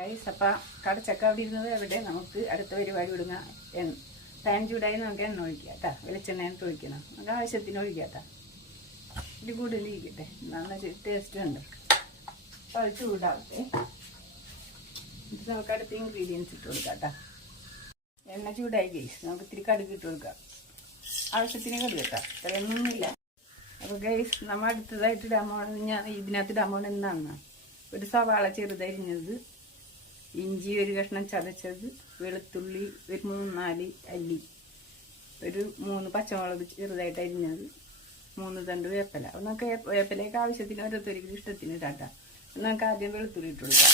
Guys, അപ്പം കടച്ചക്ക അവിടെ ഇരുന്നത് എവിടെ നമുക്ക് അടുത്ത പരിപാടി വിടുന്ന പാൻ ചൂടായി നമുക്ക് എണ്ണ ഒഴിക്കുക കേട്ടോ. വെളിച്ചെണ്ണ ഒഴിക്കണം, നമുക്ക് ആവശ്യത്തിന് ഒഴിക്കുക കേട്ടോ. ഇത് കൂടുതൽ ഇരിക്കട്ടെ, എന്നാന്ന് ടേസ്റ്റ് ഉണ്ട്. അപ്പോൾ അത് ചൂടാവട്ടെ. ഇത് നമുക്ക് അടുത്ത ഇൻഗ്രീഡിയൻസ് ഇട്ട് കൊടുക്കാം കേട്ടോ. എണ്ണ ചൂടായി ഗൈസ്, നമുക്ക് ഇത്തിരി കടുക് ഇട്ട് കൊടുക്കാം. ആവശ്യത്തിന് കടുക് കേട്ടോ, ഇത്രയൊന്നുമില്ല. അപ്പോൾ ഗൈസ്, നമ്മൾ അടുത്തതായിട്ട് ഇടാൻ പോകുന്നത് ഞാൻ ഇതിനകത്ത് ഇടാൻ പോകുന്നത് എന്താണെന്നാണ് ഒരു സവാള ചെറുതരിഞ്ഞത്, ഇഞ്ചി ഒരു കഷ്ണം ചതച്ചത്, വെളുത്തുള്ളി ഒരു 3-4 അല്ലി, ഒരു 3 പച്ചമുളക് ചെറുതായിട്ട് അരിഞ്ഞത്, 3 തണ്ട് വേപ്പില. അപ്പോൾ നമുക്ക് വേപ്പിലേക്ക് ആവശ്യത്തിന് ഓരോരുത്തർക്ക് ഇഷ്ടത്തിന് ഇടാം. നമുക്ക് ആദ്യം വെളുത്തുള്ളി ഇട്ട് കൊടുക്കാം.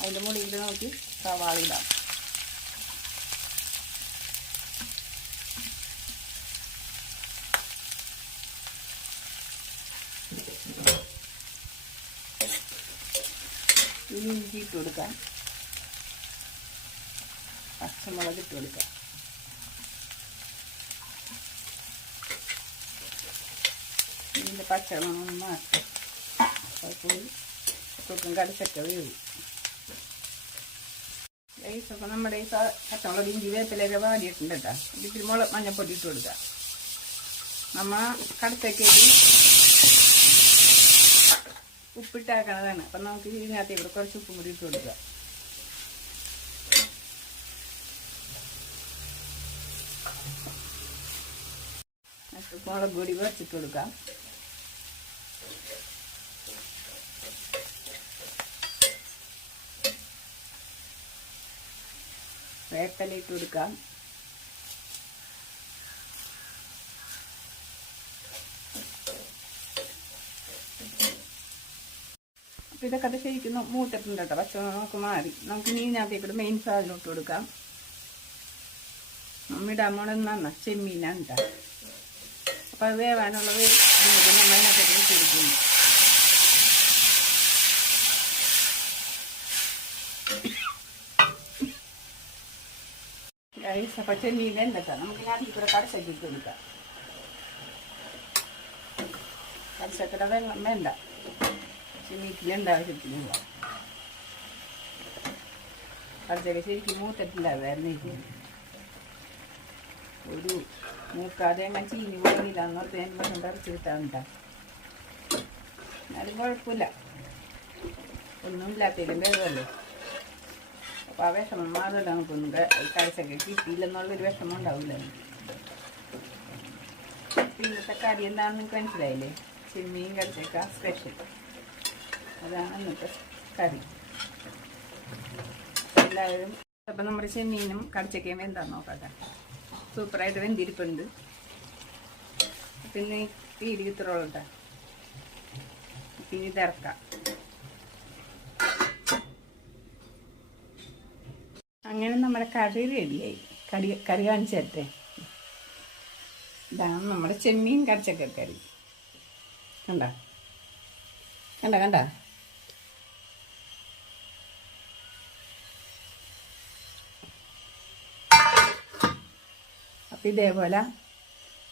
അതിൻ്റെ മുകളിൽ നമുക്ക് സവാള ഇടാം. ഇഞ്ചി ഇട്ട് കൊടുക്കാം, പച്ചമുളക് ഇട്ട് കൊടുക്കാം, ഇതിൻ്റെ പച്ചമുളക് മാറ്റി തൊക്കും കടച്ചക്ക വേവും. അപ്പോൾ നമ്മുടെ ഈ പച്ചമുളക് ഇഞ്ചി വേപ്പിലൊക്കെ വാടിയിട്ടുണ്ട് കേട്ടോ. ഇതിൽ മഞ്ഞപ്പൊടി ഇട്ട് കൊടുക്കാം. നമ്മൾ കടച്ചക്കയിൽ ഉപ്പിട്ടാക്കണതാണ്. അപ്പം നമുക്ക് ഇതിനകത്ത് ഇവിടെ കുറച്ച് ഉപ്പും കൂടി ഇട്ട് കൊടുക്കുക. മുളക് പൊടി കുറച്ചിട്ട് കൊടുക്കാം. വേപ്പില ഇട്ട് കൊടുക്കാം. അപ്പോൾ ഇതൊക്കെ ശരിക്കും മൂത്തിട്ടുണ്ട് കേട്ടോ. പച്ചമുളക് മാറി നമുക്ക് ഇതിനകത്തേക്കൂടെ മെയിൻ സാധനം ഇട്ട് കൊടുക്കാം. ഇടാൻ പോണെന്നാണ് ചെമ്മീനാണ് കേട്ടോ. അപ്പോൾ അത് വേവാനുള്ളത് നമ്മൾ അതിനകത്തേക്ക് ഇട്ട് കൊടുക്കുന്നു. അപ്പോൾ ചെമ്മീൻ വെന്തട്ടോ, നമുക്ക് ഇതിനകത്ത് കൂടെ കടച്ചക്ക ഇട്ട് കൊടുക്കാം. കടച്ചക്കയുടെ വെള്ളം വേണ്ട, ചെമ്മീറ്റിലുണ്ട് ആവശ്യത്തിനുള്ള. കടച്ചക്ക ശരിക്കും മൂത്തിട്ടില്ല, വേറെ ഒരു മൂക്കാതെ അങ്ങനെ ചീനി പോയില്ല എന്നോർത്ത് ഞാൻ ഭക്ഷണം അരച്ച് കിട്ടാറുണ്ടാ. എന്നാലും കുഴപ്പമില്ല, ഒന്നും ഇല്ലാത്തതിലും വേഗമല്ലോ. അപ്പോൾ ആ വിഷമം മാറുമല്ലോ. നമുക്കൊന്നും കടച്ചക്ക കിട്ടിയില്ലെന്നുള്ളൊരു വിഷമം ഉണ്ടാവില്ല. ഇന്നത്തെ കറി എന്താണെന്ന് നിങ്ങൾക്ക് മനസ്സിലായില്ലേ? ചെമ്മീൻ കടച്ചക്ക സ്പെഷ്യൽ, അതാണ് ഇന്നത്തെ കറി. എല്ലാവരും അപ്പം നമ്മുടെ ചെമ്മീനും കടച്ചക്കയും എന്താണെന്ന് നോക്കട്ടെ. സൂപ്പറായിട്ട് വെന്തിരിപ്പുണ്ട്. പിന്നെ വീഡിയോ ഇത്രയോളം കേട്ടോ. പിന്നെ ഇതിറക്കാം. അങ്ങനെ നമ്മുടെ കറി റെഡിയായി. കറി കാണിച്ചു തരട്ടെ. ഇതാണ് നമ്മുടെ ചെമ്മീൻ കടച്ചക്ക കറി. കണ്ട കണ്ട കണ്ട അപ്പം ഇതേപോലെ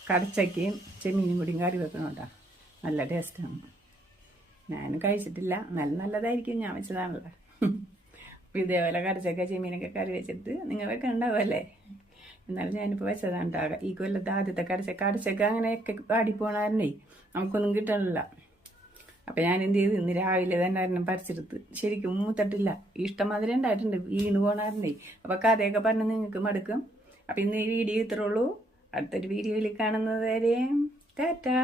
കടച്ചക്കയും ചെമ്മീനും കൂടിയും കറി വെക്കണം കേട്ടോ. നല്ല ടേസ്റ്റാണ്. ഞാൻ കഴിച്ചിട്ടില്ല, നല്ലതായിരിക്കും, ഞാൻ വെച്ചതാണല്ലോ. അപ്പോൾ ഇതേപോലെ കടച്ചക്ക ചെമ്മീനൊക്കെ കറി വെച്ചിട്ട് നിങ്ങൾ വെക്കണ്ടാവുമല്ലേ? എന്നാലും ഞാനിപ്പോൾ വെച്ചതാണ് കേട്ടോ. ഈ കൊല്ലത്തെ ആദ്യത്തെ കടച്ചക്ക അങ്ങനെയൊക്കെ പാടിപ്പോണായിരുന്നേ, നമുക്കൊന്നും കിട്ടണില്ല. അപ്പം ഞാൻ എന്ത് ചെയ്തു, ഇന്ന് രാവിലെ തന്നെ ഒരെണ്ണം പറിച്ചെടുത്ത്. ശരിക്കും മൂത്തട്ടില്ല, ഇഷ്ടമാതിരി ഉണ്ടായിട്ടുണ്ട്, വീണ് പോണായിരുന്നേ. അപ്പോൾ കഥയൊക്കെ പറഞ്ഞ് നിങ്ങൾക്ക് മടുക്കും. അപ്പം ഇന്ന് ഈ വീഡിയോ ഇത്രയുള്ളൂ. അടുത്തൊരു വീഡിയോയിൽ കാണുന്നത് വരെ ടാറ്റാ.